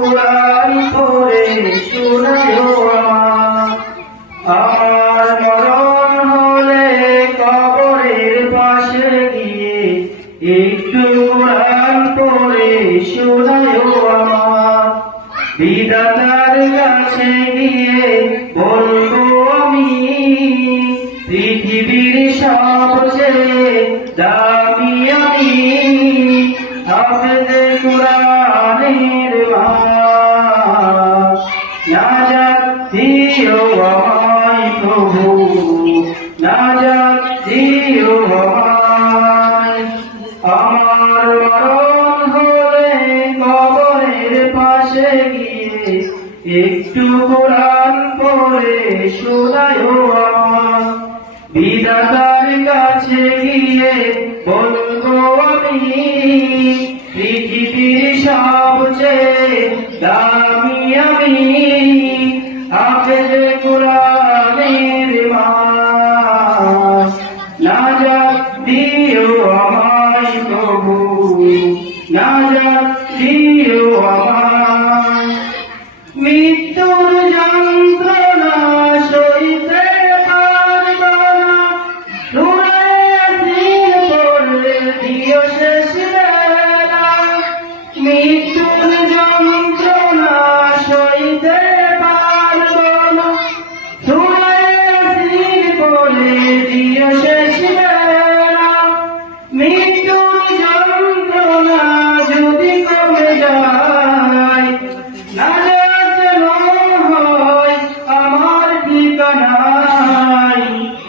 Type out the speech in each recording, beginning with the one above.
কুরআন পড়ে শোনালো আমার। আমার মরণ হলে কবরের পাশে গিয়ে একটু কুরআন পড়ে শোনালো আমার। বিদাতার কাছে দামি আমি। আপনাদের আমার মরণ হলে পাশে গিয়ে একটু কোরআন পড়ে শোনায় আমার বিদাতার কাছে গিয়ে বলব আমি, পৃথিবীর সবচেয়ে দামি আমি। হাফেজ কোরআনের দিও আমায় মৃত্যুর যন্ত্রণা সইতে পারব না। দূরে আসির পড়লে দিও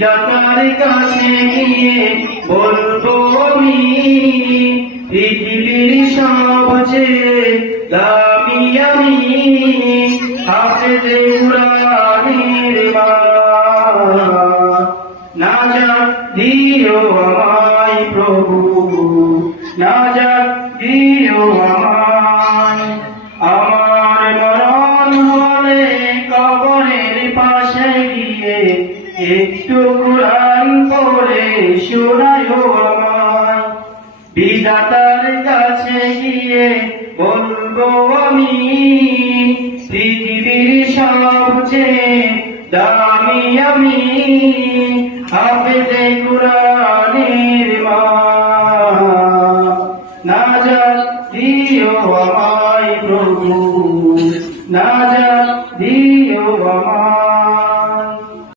বিদাতার কাছে গিয়ে বলব আমি, পৃথিবীর সবচেয়ে দামি আমি মা নাজাত দিও আমায় প্রভু নাজাত দিও আমায় একটু কোরআন পড়ে শোনায় আমায়। বিধাতার কাছে গিয়ে বলব আমি, পৃথিবীর সবচেয়ে দামি আমি, হাফেজে কোরআনের মা। না দিও আমায় প্রভু, না দিও আমায়